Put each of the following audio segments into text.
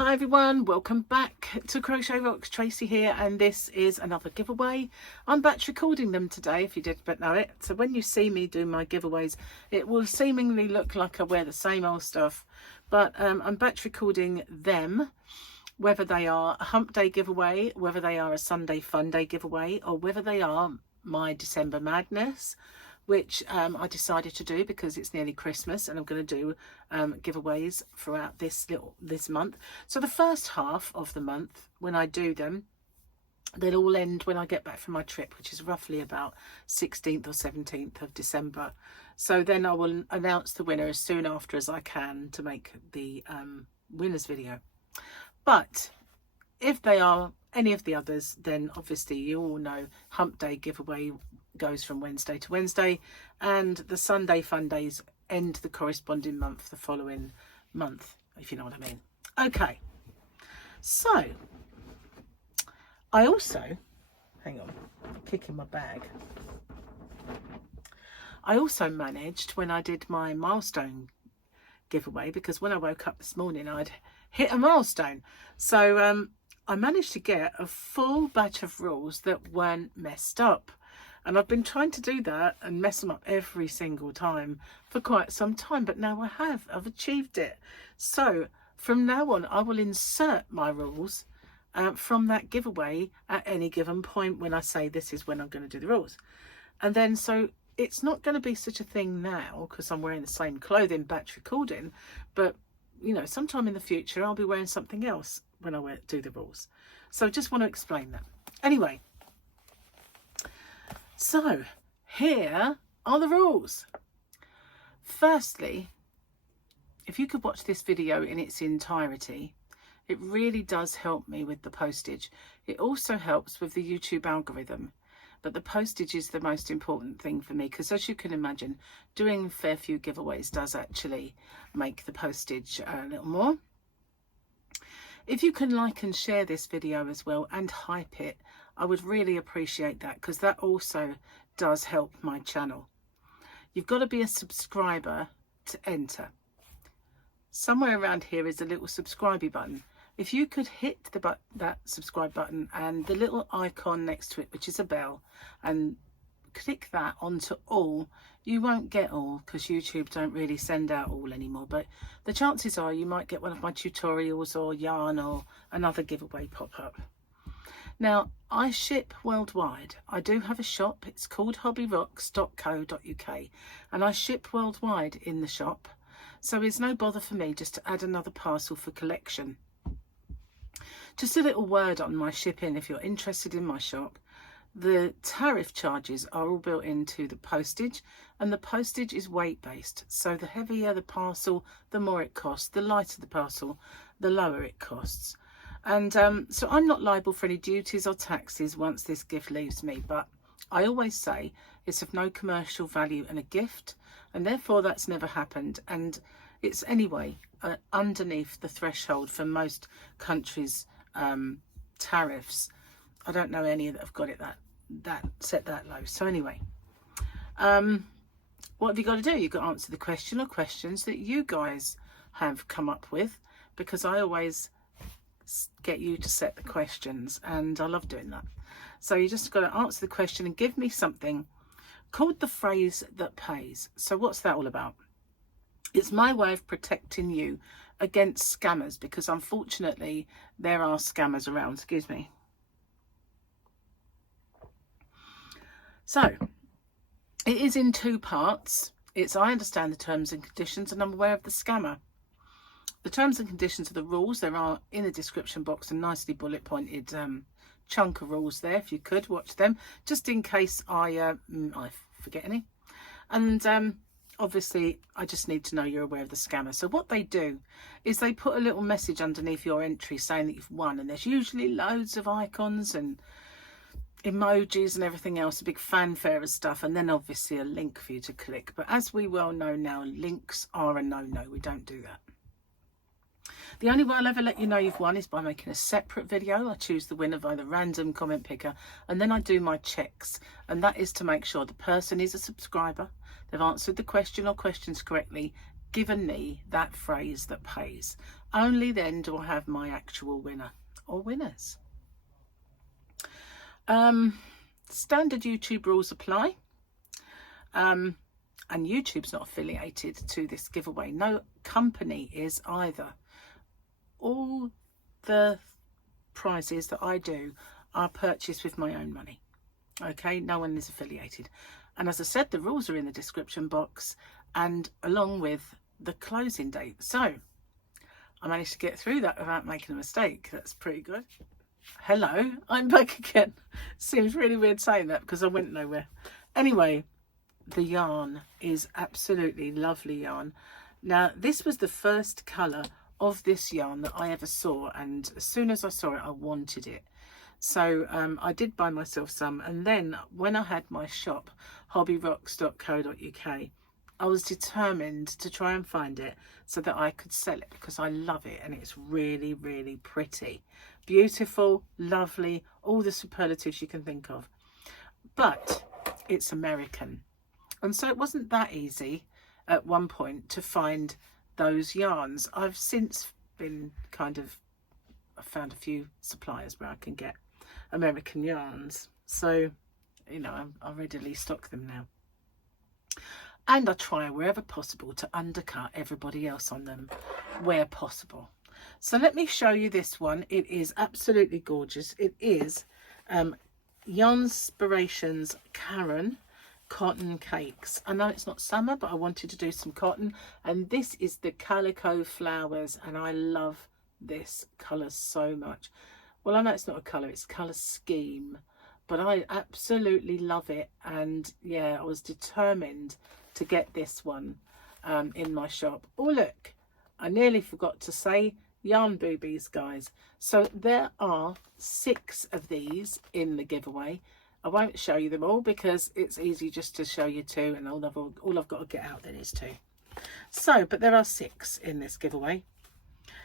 Hi everyone, welcome back to Crochet Rocks. Tracy here, and this is another giveaway. I'm batch recording them today, if you didn't but know it. So when you see me do my giveaways, it will seemingly look like I wear the same old stuff, but I'm batch recording them, whether they are a Hump Day giveaway, whether they are a Sunday Fun Day giveaway, or whether they are my December Madness, which I decided to do because it's nearly Christmas and I'm going to do giveaways throughout this month. So the first half of the month, when I do them, they'll all end when I get back from my trip, which is roughly about 16th or 17th of December. So then I will announce the winner as soon after as I can to make the winners video. But if they are any of the others, then obviously you all know Hump Day giveaway goes from Wednesday to Wednesday, and the Sunday Fun Days end the corresponding month the following month, if you know what I mean. Okay, so I also, hang on, I'm kicking my bag. I also managed, when I did my milestone giveaway, because when I woke up this morning I'd hit a milestone, so I managed to get a full batch of rules that weren't messed up. And I've been trying to do that and mess them up every single time for quite some time, but now I've achieved it. So from now on, I will insert my rules from that giveaway at any given point when I say this is when I'm going to do the rules. And then, so it's not going to be such a thing now because I'm wearing the same clothing batch recording, but you know, sometime in the future, I'll be wearing something else when I do the rules. So just want to explain that. Anyway. So here are the rules. Firstly, if you could watch this video in its entirety, it really does help me with the postage. It also helps with the YouTube algorithm, but the postage is the most important thing for me because, as you can imagine, doing a fair few giveaways does actually make the postage a little more. If you can like and share this video as well and hype it, I would really appreciate that because that also does help my channel. You've got to be a subscriber to enter. Somewhere around here is a little subscribe button. If you could hit that subscribe button and the little icon next to it, which is a bell, and click that onto all, you won't get all because YouTube don't really send out all anymore, but the chances are you might get one of my tutorials or yarn or another giveaway pop up. Now, I ship worldwide. I do have a shop. It's called hobbyrocks.co.uk, and I ship worldwide in the shop. So it's no bother for me just to add another parcel for collection. Just a little word on my shipping if you're interested in my shop. The tariff charges are all built into the postage, and the postage is weight based. So the heavier the parcel, the more it costs. The lighter the parcel, the lower it costs. And so I'm not liable for any duties or taxes once this gift leaves me, but I always say it's of no commercial value and a gift, and therefore that's never happened, and it's anyway underneath the threshold for most countries' tariffs. I don't know any that have got it that set that low. So anyway, what have you got to do? You've got to answer the question or questions that you guys have come up with, because I always get you to set the questions and I love doing that. So you just got to answer the question and give me something called the phrase that pays. So what's that all about? It's my way of protecting you against scammers, because unfortunately there are scammers around. Excuse me. So it is in two parts. It's I understand the terms and conditions and I'm aware of the scammer. The terms and conditions are the rules. There are in the description box a nicely bullet pointed chunk of rules there. If you could watch them, just in case I forget any. And obviously, I just need to know you're aware of the scammer. So what they do is they put a little message underneath your entry saying that you've won. And there's usually loads of icons and emojis and everything else, a big fanfare of stuff. And then obviously a link for you to click. But as we well know now, links are a no-no. We don't do that. The only way I'll ever let you know you've won is by making a separate video. I choose the winner by the random comment picker, and then I do my checks, and that is to make sure the person is a subscriber, they've answered the question or questions correctly, given me that phrase that pays. Only then do I have my actual winner or winners. Standard YouTube rules apply. And YouTube's not affiliated to this giveaway. No company is either. All the prizes that I do are purchased with my own money. Okay, no one is affiliated. And as I said, the rules are in the description box and along with the closing date. So I managed to get through that without making a mistake. That's pretty good. Hello, I'm back again. Seems really weird saying that because I went nowhere. Anyway, the yarn is absolutely lovely yarn. Now, this was the first colour of this yarn that I ever saw, and as soon as I saw it, I wanted it. So I did buy myself some, and then when I had my shop, hobbyrocks.co.uk, I was determined to try and find it so that I could sell it because I love it and it's really, really pretty. Beautiful, lovely, all the superlatives you can think of. But it's American. And so it wasn't that easy at one point to find those yarns. I've since been I found a few suppliers where I can get American yarns. So, you know, I readily stock them now. And I try wherever possible to undercut everybody else on them where possible. So let me show you this one. It is absolutely gorgeous. It is Yarnspirations Caron Cotton Cakes. I know it's not summer, but I wanted to do some cotton. And this is the Calico Flowers. And I love this colour so much. Well, I know it's not a colour, it's colour scheme. But I absolutely love it. And yeah, I was determined to get this one in my shop. Oh, look, I nearly forgot to say yarn boobies, guys. So there are 6 of these in the giveaway. I won't show you them all because it's easy just to show you 2, and all I've got to get out then is 2. So, but there are 6 in this giveaway.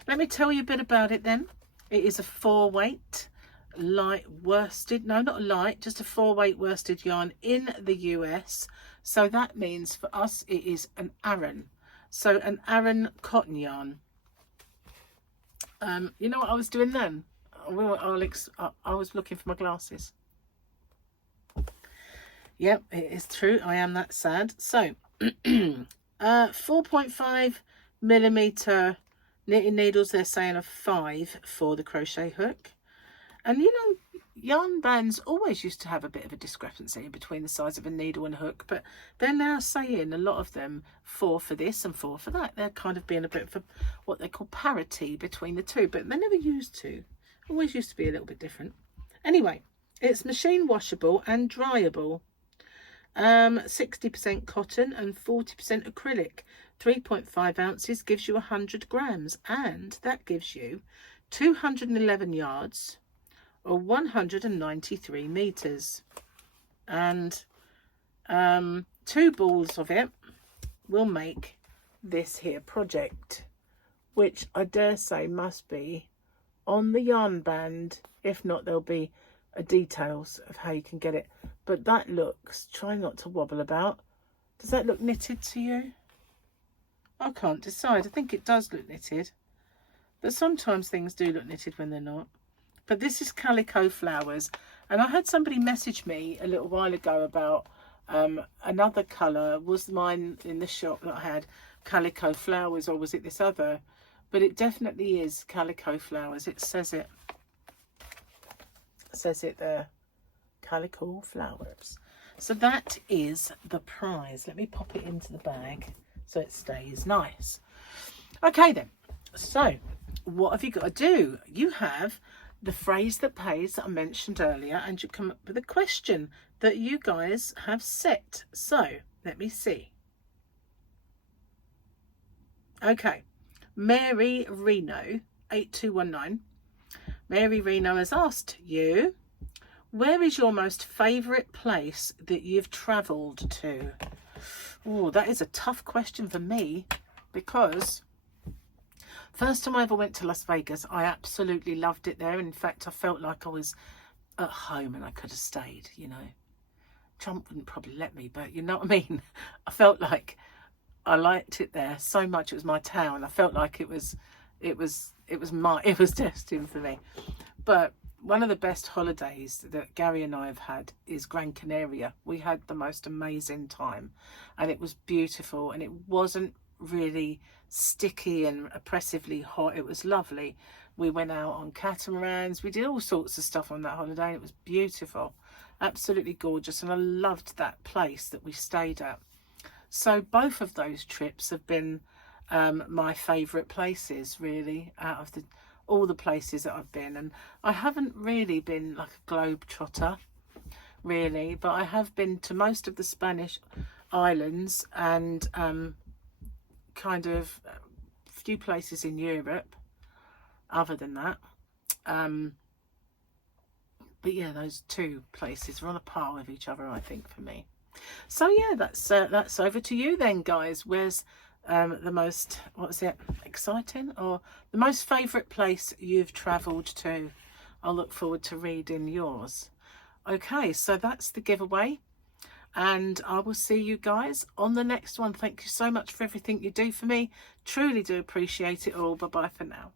Let me tell you a bit about it then. It is a 4-weight light worsted, no, not light, just a 4-weight worsted yarn in the US. So that means for us it is an Aran. So an Aran cotton yarn. You know what I was doing then? I was looking for my glasses. Yep, it is true. I am that sad. So 4.5mm knitting needles. They're saying a 5 for the crochet hook. And you know, yarn bands always used to have a bit of a discrepancy between the size of a needle and hook, but they're now saying a lot of them 4 for this and 4 for that. They're kind of being a bit of what they call parity between the two, but they never used to. Always used to be a little bit different. Anyway, it's machine washable and dryable. 60% cotton and 40% acrylic. 3.5 ounces gives you 100 grams, and that gives you 211 yards. Or 193 meters, and 2 balls of it will make this here project, which I dare say must be on the yarn band. If not, there'll be details of how you can get it. But that looks, try not to wobble about, does that look knitted to you? I can't decide. I think it does look knitted, but sometimes things do look knitted when they're not. But this is Calico Flowers, and I had somebody message me a little while ago about another colour. Was mine in the shop that I had Calico Flowers, or was it this other? But it definitely is Calico Flowers. It says it there, Calico Flowers. So that is the prize. Let me pop it into the bag so it stays nice. Okay then, so what have you got to do? You have the phrase that pays that I mentioned earlier, and you come up with a question that you guys have set. So let me see. Okay, Mary Reno 8219. Mary Reno has asked you, where is your most favourite place that you've travelled to? Oh, that is a tough question for me, because first time I ever went to Las Vegas, I absolutely loved it there. In fact, I felt like I was at home and I could have stayed, you know. Trump wouldn't probably let me, but you know what I mean? I felt like I liked it there so much. It was my town. I felt like it was destined for me. But one of the best holidays that Gary and I have had is Gran Canaria. We had the most amazing time, and it was beautiful, and it wasn't really sticky and oppressively hot. It was lovely. We went out on catamarans. We did all sorts of stuff on that holiday, and it was beautiful, absolutely gorgeous, and I loved that place that we stayed at. So both of those trips have been my favourite places, really, out of all the places that I've been. And I haven't really been like a globe-trotter, really, but I have been to most of the Spanish islands and kind of a few places in Europe other than that. But yeah, those two places are on a par with each other, I think, for me. So yeah, that's over to you then, guys. Where's the most, what was it, exciting, or the most favourite place you've travelled to? I'll look forward to reading yours. Okay, so that's the giveaway, and I will see you guys on the next one. Thank you so much for everything you do for me. Truly do appreciate it all. Bye bye for now.